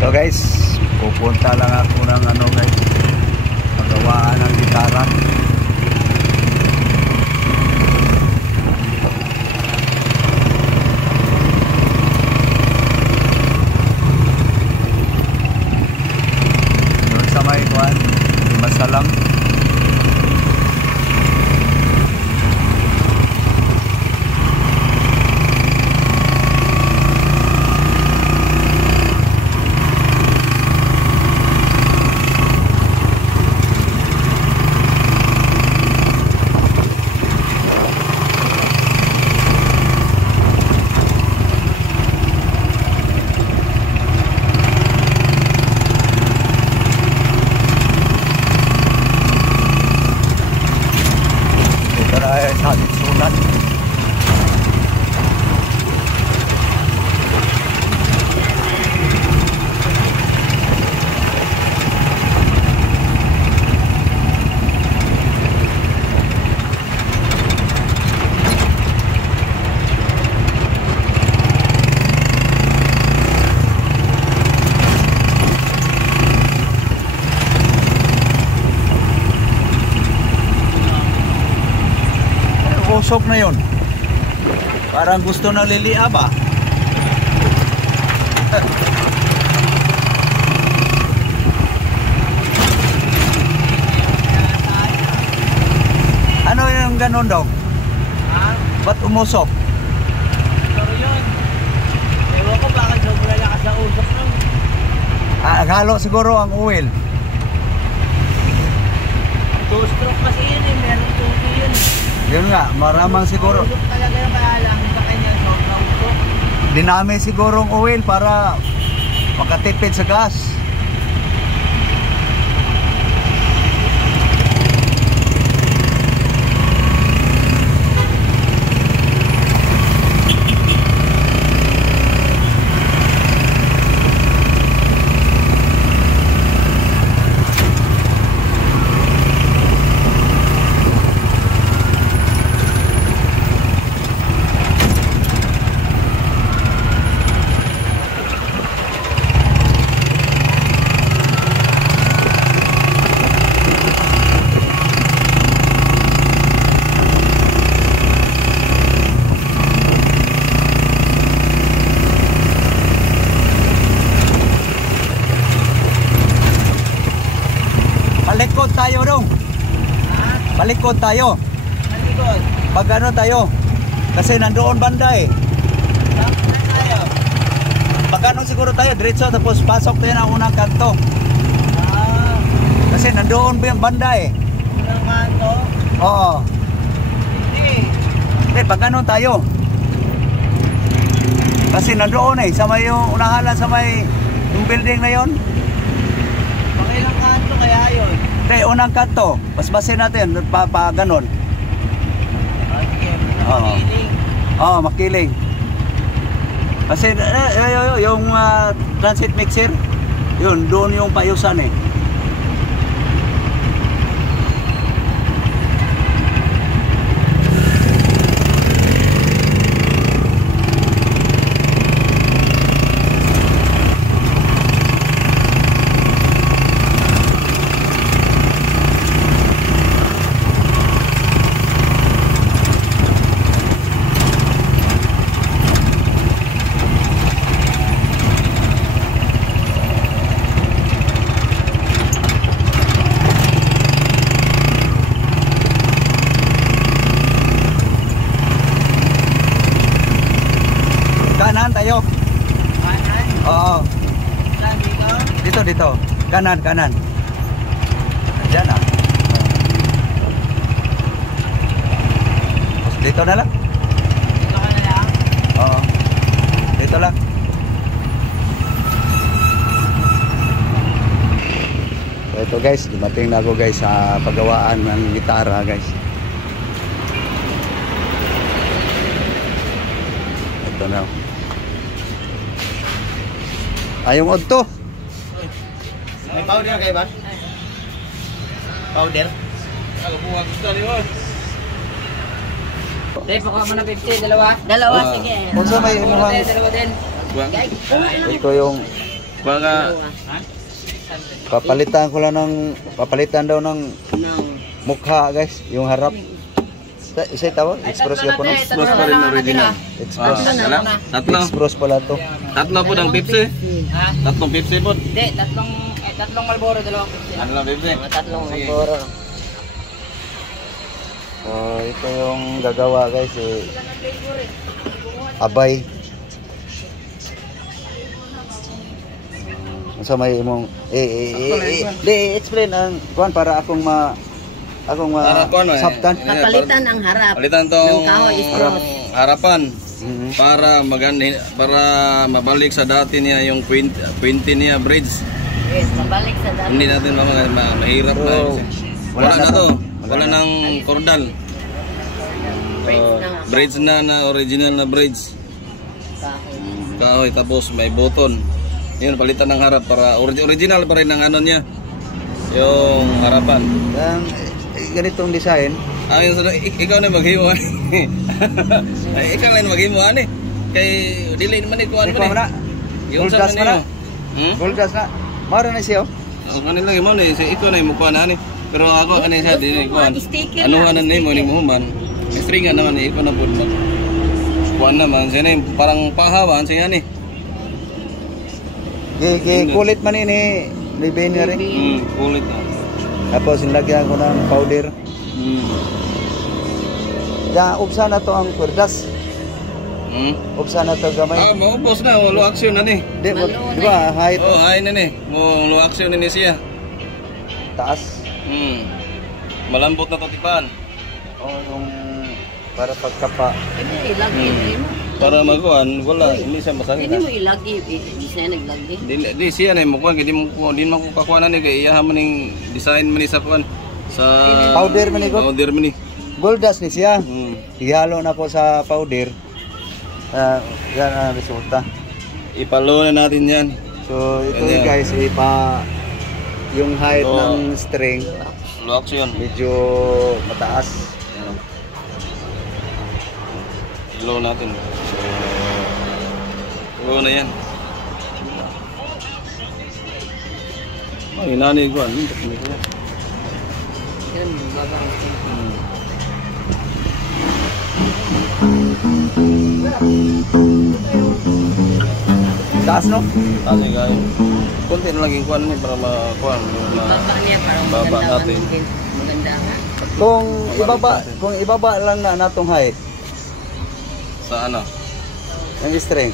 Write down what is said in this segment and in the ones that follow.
Ito guys, pupunta lang ako ng ano guys, pagawaan ng gitara. Doon sa may kuwan, Masalang. Sabit sulat. Usok na yun. Parang gusto na lilia ba? Ano yung ganon daw? Ha? Ba't umusok? Pero yun, ewan ko bakit sobrang lakas na usok nun. Halo siguro ang oil. Two-stroke kasi yun eh, meron tuloy yun. Yun nga, maramang siguro. Usok talaga yung kaya lang sa kanya, sobrang usok. Dinami siguro ang oil para makatipid sa gas. Balikod tayo dong. Ha? Balikod tayo. Malikod. Pag ano tayo. Kasi nandoon banda eh. Saan tayo? Pag ano siguro tayo, diretso tapos pasok tayo ng unang kanto. Ah, Kasi nandoon banda eh. unang kanto? Oo. Hindi. Pag ano tayo. Kasi nandoon eh. Sa may yung unahan sa may yung building na yon. Pakilang kanto kaya yun? Hindi, unang kanto. Basbasin natin. Ganon. Okay, Oo. makiling. Oo, makiling. Kasi yung transit mixer, yun, doon yung payusan eh. Kanan tayo. Kanan? Oo. Saan dito? Dito. Kanan. Diyan ah. Dito na lang. Dito ka na lang? Oo. Dito lang. So ito guys, dumating na ako guys sa paggawaan ng gitara guys. Ito na. Ayong odto. May powder kayo ba? Powder? Ako buwag gusto niyo. Dahil pakuha mo na 50, dalawa? Dalawa, sige. Kung sa may inuhang, Dalawa din. ito yung Baka Papalitan daw ng mukha guys, yung harap. Isa tawag? Express ka po no? Express pa rin original. Express. Tatlo. Express pala to. Tatlo po ng Pepsi. Ha? Tatlong Pepsi po. Hindi, tatlong Marlboro, dalawang Pepsi. Tatlong Pepsi. Tatlong Sige. Marlboro. So, ito yung gagawa guys. Abay. So may imong explain ang kuan para akong Para kuan, sabtan. Papalitan ang harap. Palitan tong Yung kahoy is cross. harapan Mhm. para para mabalik sa dati niya yung 20 niya bridge. Yes, mabalik sa dati. Hindi natin mahirap na. So, Wala na to. Wala Wala na. nang cordal. Bridge na original na bridge. Kahoy tapos may button. Yun, palitan ng harap para original pa rin ang ano niya. Yung harapan. Ang ganitong design, Ayun sa ikaw na maghimuan. Ay, ikaw na maghimuan eh. Kay dili man ikuan ikaw man na. eh. Yung Gold sa dust mo na. Hmm? Gold dust na. Mara na siya. Ako kanila mo na ikaw na mo kuan ani. Pero ako kanina siya dili kuan. Sticker Ano na, anan nimo ni muhuman. Stringan naman eh, ikaw na pud mag kuan naman siya na parang pahawan siya ni. Kulit man ini ni Benny. Kulit na. Tapos nilagyan ko ng powder. Ya, ubsa na to ang kwerdas. Ubsa na to gamay. Maubos na, walo action na ni. Di ba, height Oh, hay na ni. Mo action ni siya. taas. Malambot na to tipan. Oh, yung para pagkapa. Hindi ilagi mo. Para maguan, wala, hindi siya masangit. Hindi mo ilagi, hindi siya naglagi. Di siya na mo kuan, di mo kukuha na ni kay iyahan man ning design man ni sa kuan sa Powder man ni ko. powder man ni. Gold dust ni siya. Hmm. Ihalo na po sa powder. Yan ang resulta. Ipalo na natin 'yan. So ito Ganyan. guys, yung height So, ng string Low action. medyo mataas. Ilo natin. Ilo na 'yan. Ay, nani ko ano? Yan, babang. Taas no? Kasi kayo. Kunti na laging kuan ni para makuan. Baba niya parang Baba maganda. natin. Maganda nga. Kung ibaba lang na natong height Sa ano? ng string.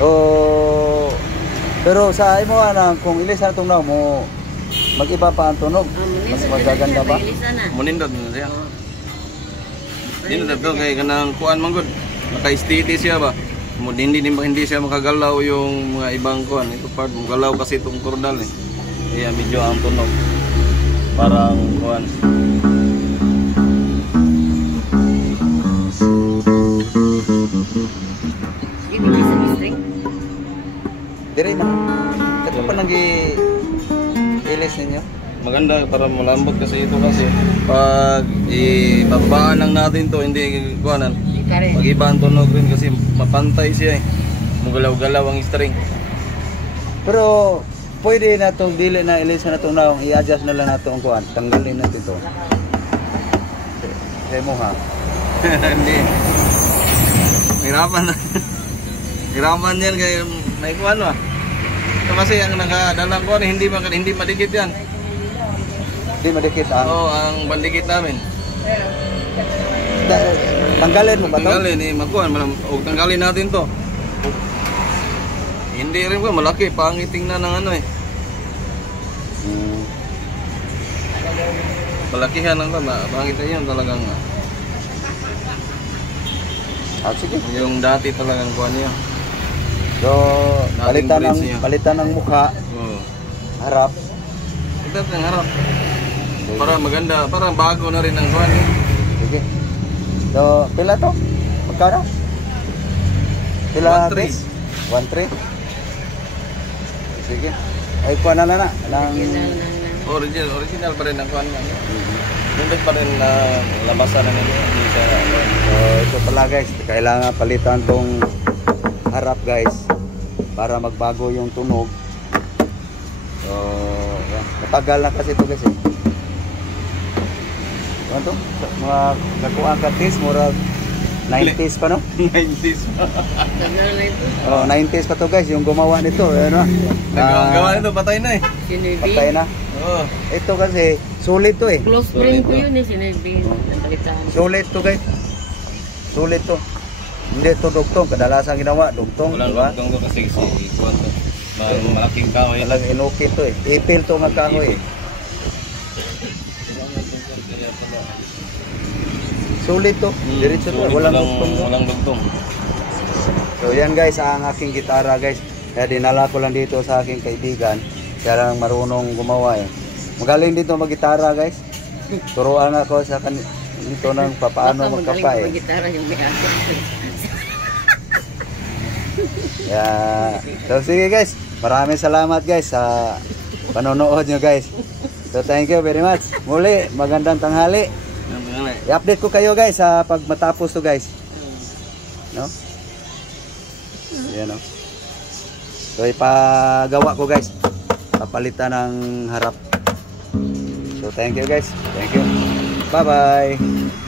O pero sa imo ana kung ilis na tong mo mag-iba pa ang tunog. Mas magaganda ba? Munindot na siya. Hindi na to kay kanang kuan man gud. Naka-steady siya ba? Hindi siya makagalaw yung mga ibang kuan. Ito part mo galaw kasi itong kordal eh. Kaya medyo ang tunog. Parang kuan. Ibigay sa string. Dire man. Ito pa nang ilis ninyo. Maganda para malambot kasi ito kasi pag ibabaan lang natin to hindi kuanan. Kare. Pag iba ang tunog rin kasi mapantay siya eh. Mugalaw-galaw ang string. Pero pwede na itong dili na ilis na itong naong i-adjust na lang natin ang kuhan. Tanggalin natin ito. Kaya mo ha. Hindi. Hirapan na. Hirapan yan kaya may kuhan ba? Kasi ang nakadalang kuhan hindi madikit yan. Hindi madikit ang... Oo, ang bandikit namin. Tanggalin mo ba ito? Tanggalin eh, magkuhan. Tanggalin natin to. Hindi rin ko, malaki. Pangiting na ng ano eh. Malakihan lang ko, pangit na yun talagang. Sige. Yung dati talagang kuhan niya. So, Dating bridge niya. palitan ng mukha, Oo. harap. Ito ang harap. Para maganda, parang bago na rin ang kuhan eh. Sige. So, pila to? Magkano? Pila 1.3. piece? 1.3? Sige. Ay, kuha na na. Original pa rin ang kuhan niya. Hindi pa rin na labasan na nila. Hindi siya. So, ito pala guys. Kailangan palitan tong harap guys. para magbago yung tunog. So, yan. Matagal na kasi ito guys eh. Ano to? Mga kakuang katis, murag 90s pa no? 90s. Tagal na ito. Oh, 90s pa to guys, yung gumawa nito, ano? Nagawa nito, patay na eh. Sinubi. Patay na. Oo. Ito kasi sulit to eh. Close friend ko yun eh, sinubi. Nagalitaan. Sulit to guys. Sulit to. Hindi to dugtong, kadalasan ginawa dugtong, di Walang ba? lugtong to kasi kuwan to. Malaking kahoy. Talagang inukit to eh. Ipil to nga kahoy eh. Sulit to. Diretso to. Walang dugtong to. Walang lugtong. So yan guys, ang aking gitara guys. Kaya dinala ko lang dito sa aking kaibigan. Siya lang marunong gumawa eh. Magaling dito mag-gitara guys. Turuan ako sa dito ng paano magkapa eh. Gitara yung may ako. Yeah. So sige guys, maraming salamat guys sa panonood nyo guys. So thank you very much. Muli, magandang tanghali. I-update ko kayo guys sa pag matapos to guys. No? Yan no. So ipagawa ko guys. Papalitan ng harap. So thank you guys. Thank you. Bye bye.